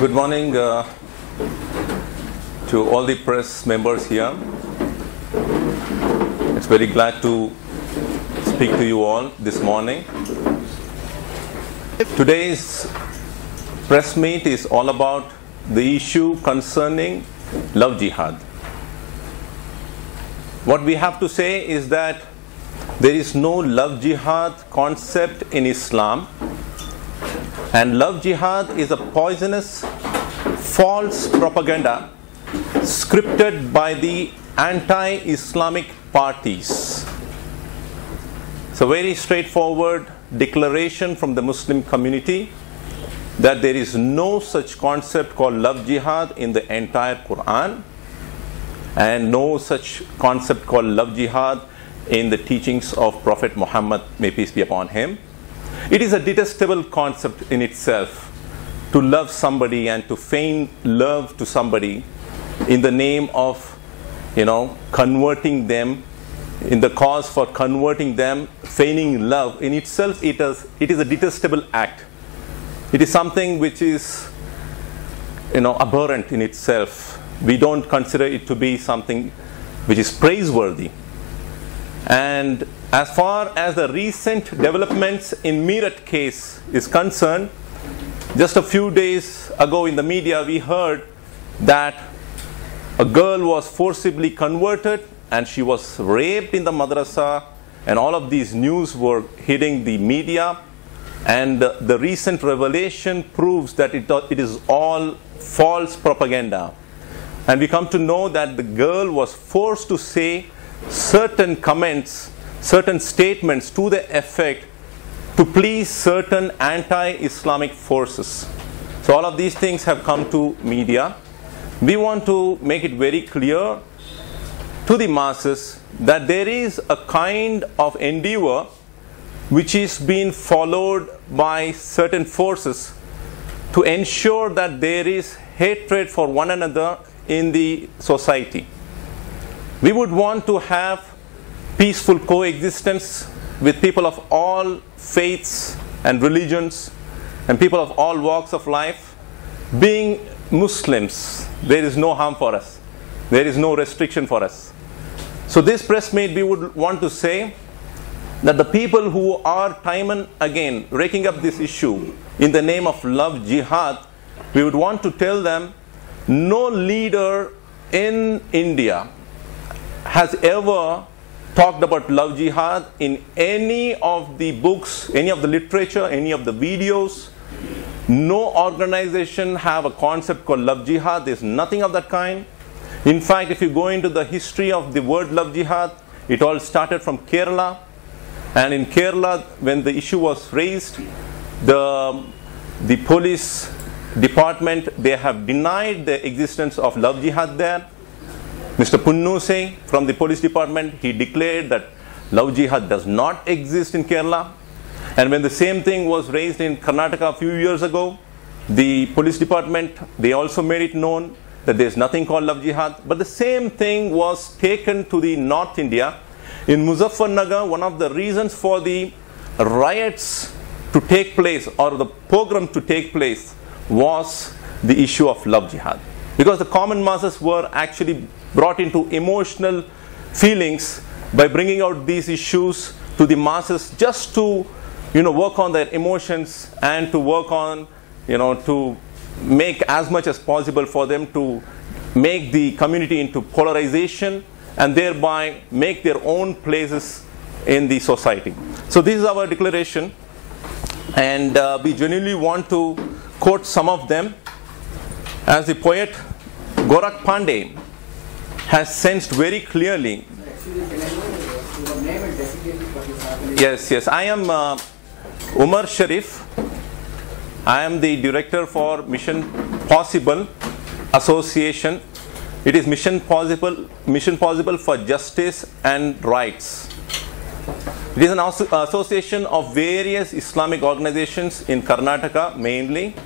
Good morning to all the press members here. It's very glad to speak to you all this morning. Today's press meet is all about the issue concerning Love Jihad. What we have to say is that there is no Love Jihad concept in Islam, and Love Jihad is a poisonous, false propaganda scripted by the anti-Islamic parties. It's a very straightforward declaration from the Muslim community that there is no such concept called Love Jihad in the entire Quran, and no such concept called Love Jihad in the teachings of Prophet Muhammad, may peace be upon him. It is a detestable concept in itself to love somebody and to feign love to somebody in the name of, converting them, in the cause for converting them, feigning love. In itself, it is a detestable act. It is something which is, abhorrent in itself. We don't consider it to be something which is praiseworthy. And as far as the recent developments in Meerut case is concerned, just a few days ago in the media we heard that a girl was forcibly converted and she was raped in the madrasa, and all of these news were hitting the media, and the recent revelation proves that it is all false propaganda. And we come to know that the girl was forced to say certain comments, certain statements to the effect to please certain anti-Islamic forces. So all of these things have come to media. We want to make it very clear to the masses that there is a kind of endeavor which is being followed by certain forces to ensure that there is hatred for one another in the society. We would want to have peaceful coexistence with people of all faiths and religions and people of all walks of life. Being Muslims, there is no harm for us. There is no restriction for us. So this press meet, we would want to say that the people who are time and again raking up this issue in the name of Love Jihad, we would want to tell them no leader in India has ever talked about Love Jihad in any of the books, any of the literature, any of the videos. No organization have a concept called Love Jihad. There's nothing of that kind. In fact, if you go into the history of the word Love Jihad, it all started from Kerala. And in Kerala, when the issue was raised, the police department, they have denied the existence of Love Jihad there. Mr. Punnuse from the police department, he declared that Love Jihad does not exist in Kerala. And when the same thing was raised in Karnataka a few years ago, the police department, they also made it known that there is nothing called Love Jihad. But the same thing was taken to the North India. In Muzaffarnagar, one of the reasons for the riots to take place or the pogrom to take place was the issue of Love Jihad. Because the common masses were actually brought into emotional feelings by bringing out these issues to the masses just to, work on their emotions and to work on, to make as much as possible for them to make the community into polarization and thereby make their own places in the society. So this is our declaration, and we genuinely want to quote some of them. As the poet Gorak Pandey has sensed very clearly. Yes, I am Umar Shariff. I am the director for Mission Possible Association. It is Mission Possible for Justice and Rights. It is an association of various Islamic organizations in Karnataka mainly,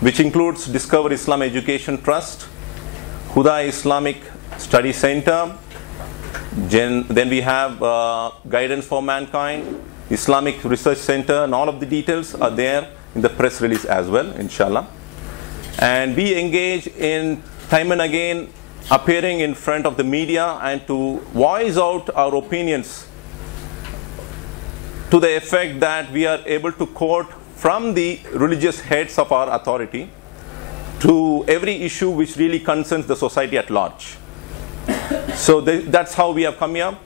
which includes Discover Islam Education Trust, Huda Islamic Study Center, then we have Guidance for Mankind, Islamic Research Center, and all of the details are there in the press release as well, inshallah. and we engage in time and again appearing in front of the media and to voice out our opinions to the effect that we are able to quote from the religious heads of our authority to every issue which really concerns the society at large. So that's how we have come here.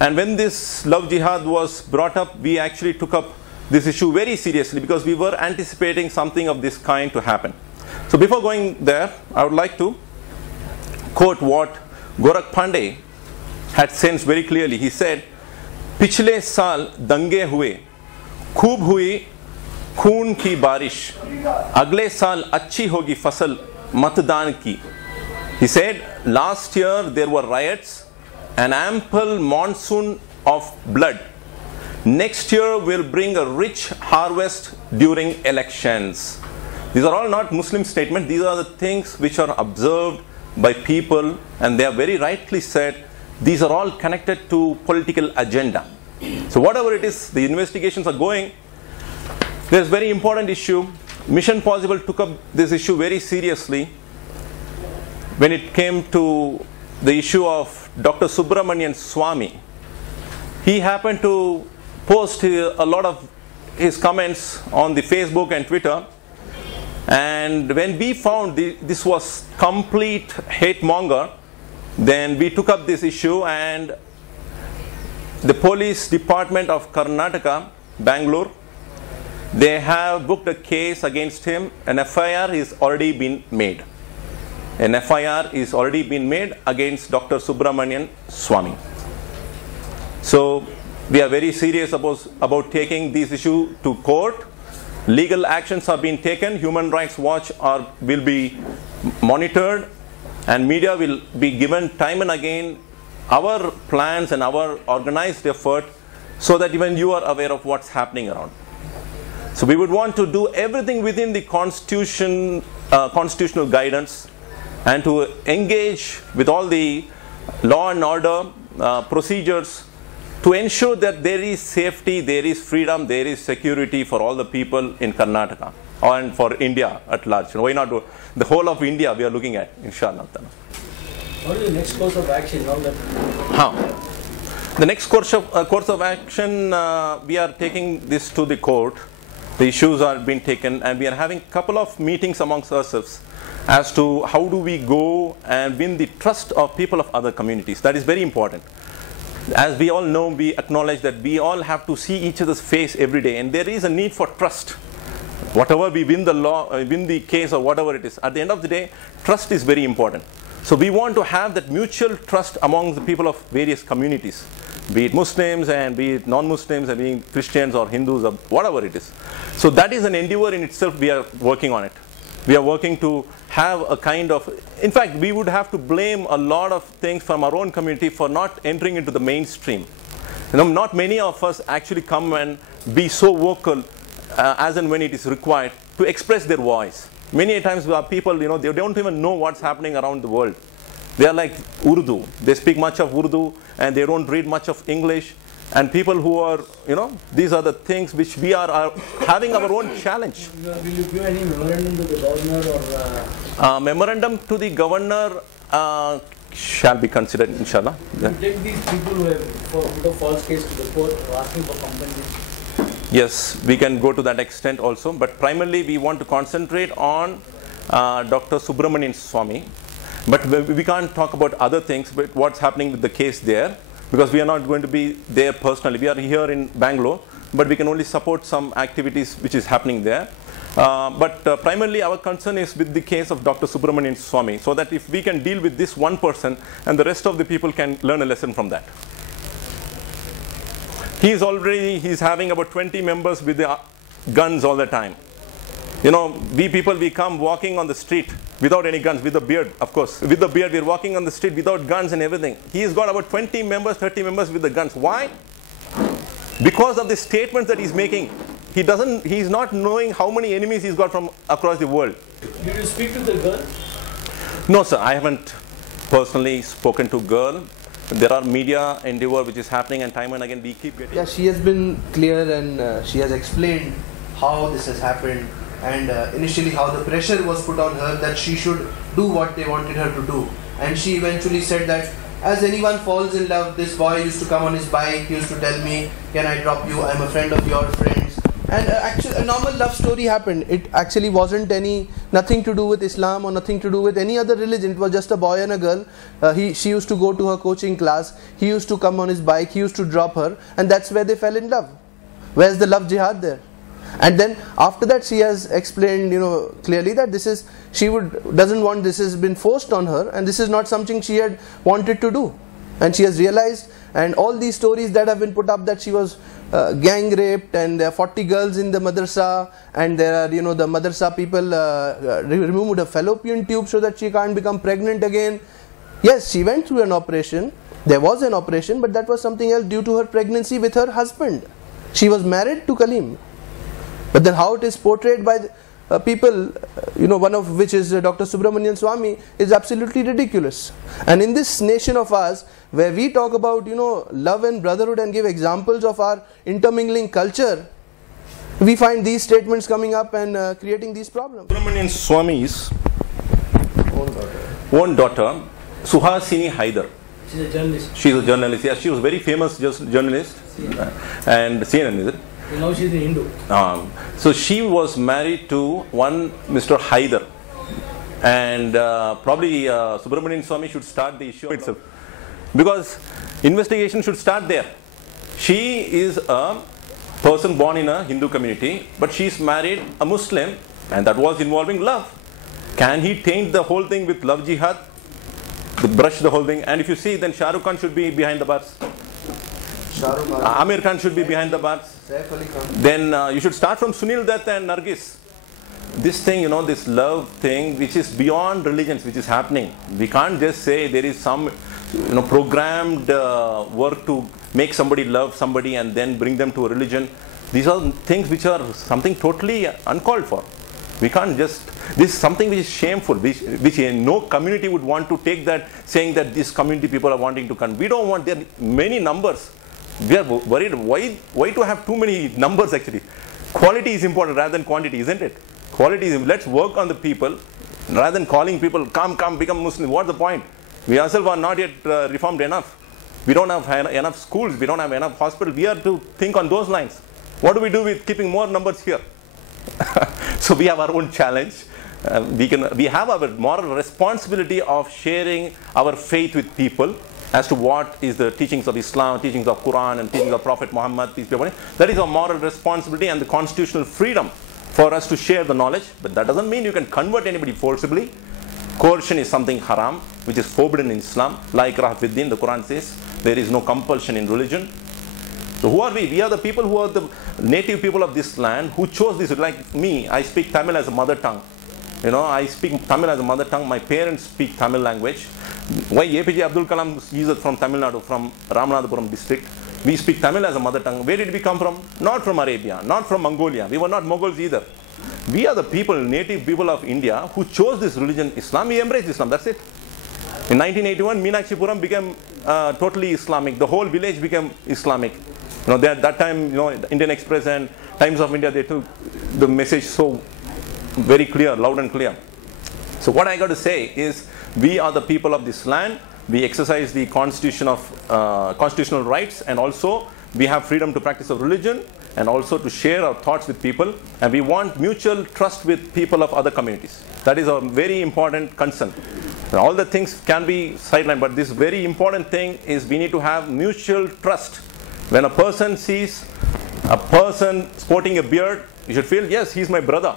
And when this Love Jihad was brought up, we actually took up this issue very seriously because we were anticipating something of this kind to happen. So before going there, I would like to quote what Gorakh Pandey had sensed very clearly. He said, "Pichle saal dange hue, khoob hui खून की बारिश, अगले साल अच्छी होगी फसल मतदान की." He said, last year there were riots, an ample monsoon of blood. Next year will bring a rich harvest during elections. These are all not Muslim statements. These are the things which are observed by people, and they are very rightly said. These are all connected to political agenda. So whatever it is, the investigations are going. There's a very important issue. Mission Possible took up this issue very seriously when it came to the issue of Dr. Subramanian Swamy. He happened to post a lot of his comments on the Facebook and Twitter, and when we found this was complete hate monger, then we took up this issue, and the police department of Karnataka, Bangalore, they have booked a case against him. An FIR is already been made. An FIR is already been made against Dr. Subramanian Swamy. So we are very serious about taking this issue to court. Legal actions are being taken. Human Rights Watch will be monitored, and media will be given time and again our plans and our organized effort so that even you are aware of what's happening around. So we would want to do everything within the constitutional guidance and to engage with all the law and order procedures to ensure that there is safety, there is freedom, there is security for all the people in Karnataka and for India at large. Why not do the whole of India we are looking at, inshallah. What is the next course of action now that? The next course of action, we are taking this to the court. The issues are being taken, and we are having a couple of meetings amongst ourselves as to how do we go and win the trust of people of other communities. That is very important. As we all know, we acknowledge that we all have to see each other's face every day, and there is a need for trust. Whatever we win the law, win the case, or whatever it is, at the end of the day, trust is very important. So we want to have that mutual trust among the people of various communities, be it Muslims and be it non-Muslims and being Christians or Hindus or whatever it is. So that is an endeavor in itself. We are working on it. We are working to have a kind of, in fact, we would have to blame a lot of things from our own community for not entering into the mainstream. You know, not many of us actually come and be so vocal as and when it is required to express their voice. Many times people, you know, they don't even know what's happening around the world. They are like Urdu. They speak much of Urdu and they don't read much of English. And people who are, you know, these are the things which we are having our own challenge. Will you give any memorandum to the governor or? Memorandum to the governor shall be considered, inshallah. You take these people who have put a false case to the court or asking for compensation? Yes, we can go to that extent also. But primarily we want to concentrate on Dr. Subramanian Swamy. But we can't talk about other things, but what's happening with the case there, because we are not going to be there personally. We are here in Bangalore, but we can only support some activities which is happening there. But primarily our concern is with the case of Dr. Subramanian Swamy, so that if we can deal with this one person and the rest of the people can learn a lesson from that. He's having about 20 members with the guns all the time. You know, we come walking on the street without any guns, with a beard, of course. With the beard, we're walking on the street without guns and everything. He's got about 20 members, 30 members with the guns. Why? Because of the statements that he's making. He's not knowing how many enemies he's got from across the world. Did you speak to the girl? No, sir, I haven't personally spoken to girl. There are media endeavor which is happening, and time and again we keep getting. Yeah, she has been clear and she has explained how this has happened, and initially how the pressure was put on her that she should do what they wanted her to do. And she eventually said that as anyone falls in love, this boy used to come on his bike, he used to tell me, can I drop you, I'm a friend of your friends. And actually a normal love story happened. It actually wasn't nothing to do with Islam or nothing to do with any other religion. It was just a boy and a girl. She used to go to her coaching class, he used to come on his bike, he used to drop her, and that's where they fell in love. Where's the love jihad there? And then after that she has explained, clearly that doesn't want, this has been forced on her, and this is not something she had wanted to do. And she has realized, and all these stories that have been put up, that she was gang raped, and there are 40 girls in the madrasa, and there are, the madrasa people removed her fallopian tube so that she can't become pregnant again. Yes, she went through an operation, there was an operation, but that was something else due to her pregnancy with her husband. She was married to Kaleem. But then how it is portrayed by people, one of which is Dr. Subramanian Swami, is absolutely ridiculous. And in this nation of ours, where we talk about, love and brotherhood and give examples of our intermingling culture, we find these statements coming up and creating these problems. Subramanian Swami's own daughter, Suhasini Haidar. She's a journalist. She's a journalist. Yeah, she was a very famous journalist. And CNN, is it? Now she's a Hindu. So she was married to one Mr. Haidar, and probably Subramanian Swami should start the issue itself, because investigation should start there. She is a person born in a Hindu community, but she's married a Muslim, and that was involving love. Can he taint the whole thing with love jihad? Brush the whole thing? And if you see, then Shah Rukh Khan should be behind the bars. Amir Khan should be behind the bars. Then you should start from Sunil Dutt and Nargis. This thing, this love thing, which is beyond religions, which is happening. We can't just say there is some, programmed work to make somebody love somebody and then bring them to a religion. These are things which are something totally uncalled for. We can't just, this is something which is shameful, which no community would want to take that, saying that this community people are wanting to come. We don't want, there are many numbers. We are worried, why to have too many numbers actually? Quality is important rather than quantity, isn't it? Quality is, let's work on the people rather than calling people, come, become Muslim. What's the point? We ourselves are not yet reformed enough. We don't have enough schools, we don't have enough hospitals. We have to think on those lines. What do we do with keeping more numbers here? So we have our own challenge. We have our moral responsibility of sharing our faith with people as to what is the teachings of Islam, teachings of Quran, and teachings of Prophet Muhammad, peace be upon him. That is our moral responsibility and the constitutional freedom for us to share the knowledge. But that doesn't mean you can convert anybody forcibly. Coercion is something haram, which is forbidden in Islam. La ikraha fid din, the Quran says, there is no compulsion in religion. So who are we? We are the people who are the native people of this land, who chose this. Like me, I speak Tamil as a mother tongue. I speak Tamil as a mother tongue. My parents speak Tamil language. Why MPJ Abdul Kalam is from Tamil Nadu, from Ramanathapuram district. We speak Tamil as a mother tongue. Where did we come from? Not from Arabia, not from Mongolia. We were not Mongols either. We are the people, native people of India, who chose this religion, Islam. We embraced Islam, that's it. In 1981, Meenakshipuram became totally Islamic. The whole village became Islamic. That time, Indian Express and Times of India, they took the message so very clear, loud and clear. So what I got to say is, we are the people of this land. We exercise the constitutional rights, and also we have freedom to practice our religion and also to share our thoughts with people. And we want mutual trust with people of other communities. That is a very important concern. And all the things can be sidelined, but this very important thing is we need to have mutual trust. When a person sees a person sporting a beard, you should feel, yes, he's my brother.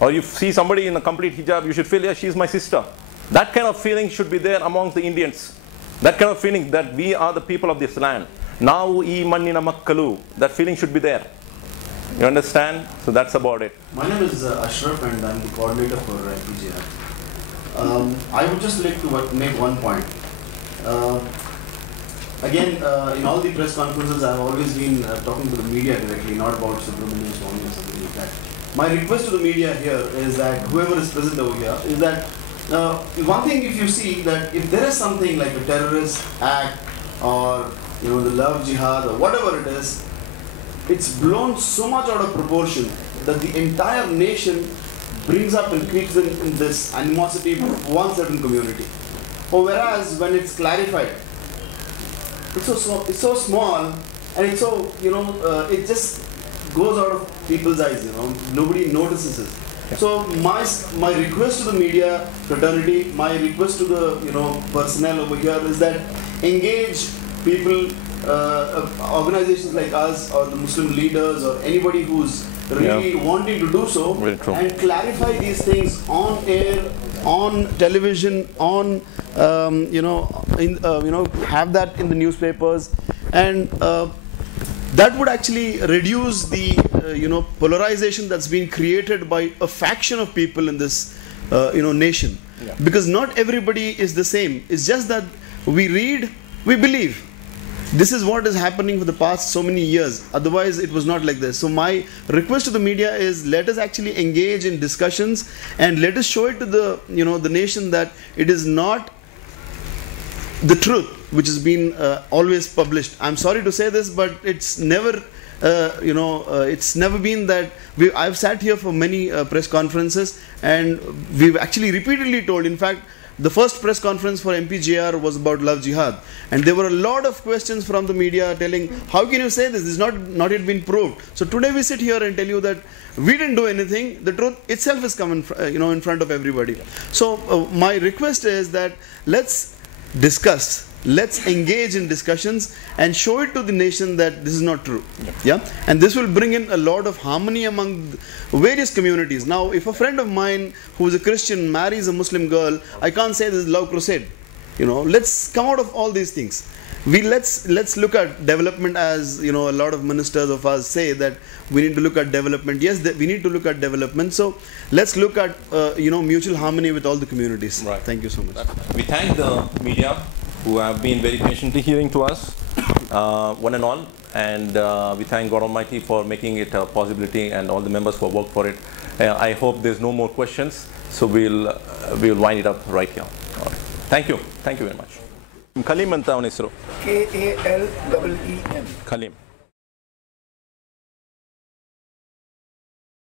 Or you see somebody in a complete hijab, you should feel, yes, she's my sister. That kind of feeling should be there amongst the Indians. That kind of feeling that we are the people of this land. Now ee mannina makkalu. That feeling should be there. You understand? So that's about it. My name is Ashraf, and I'm the coordinator for MPJR. I would just like to make one point. Again, in all the press conferences, I've always been talking to the media directly, not about Subramanian Swami or something like that. My request to the media here is that whoever is present over here is that one thing, if you see that if there is something like a terrorist act or the love jihad or whatever it is, it's blown so much out of proportion that the entire nation brings up and creeps in this animosity for one certain community. Or whereas when it's clarified, it's so small, and it's so, it just goes out of people's eyes, nobody notices it. Yeah. So my request to the media fraternity, my request to the personnel over here is that engage people, organizations like us or the Muslim leaders or anybody who's really wanting to do so, and clarify these things on air, on television, on have that in the newspapers, and that would actually reduce the polarization that's been created by a faction of people in this nation. Yeah. Because not everybody is the same. It's just that we read, we believe. This is what is happening for the past so many years. Otherwise, it was not like this. So my request to the media is, let us actually engage in discussions and let us show it to the the nation that it is not the truth which has been always published. I'm sorry to say this, but it's never it's never been that. I've sat here for many press conferences, and we've actually repeatedly told. In fact, the first press conference for MPJR was about Love Jihad, and there were a lot of questions from the media telling, how can you say this? This is not yet been proved. So today we sit here and tell you that we didn't do anything. The truth itself is coming, in front of everybody. So my request is that let's discuss. Let's engage in discussions and show it to the nation that this is not true. Yeah, and this will bring in a lot of harmony among various communities. Now, if a friend of mine who is a Christian marries a Muslim girl, I can't say this is love crusade. Let's come out of all these things. Let's look at development as a lot of ministers of us say that we need to look at development. Yes, we need to look at development. So let's look at mutual harmony with all the communities. Right. Thank you so much. We thank the media who have been very patiently hearing to us, one and all, and we thank God Almighty for making it a possibility and all the members who have worked for it. I hope there's no more questions, so we'll wind it up right here. All right. Thank you very much. Khalim anta avana hesaru. KALEEM. Khalim.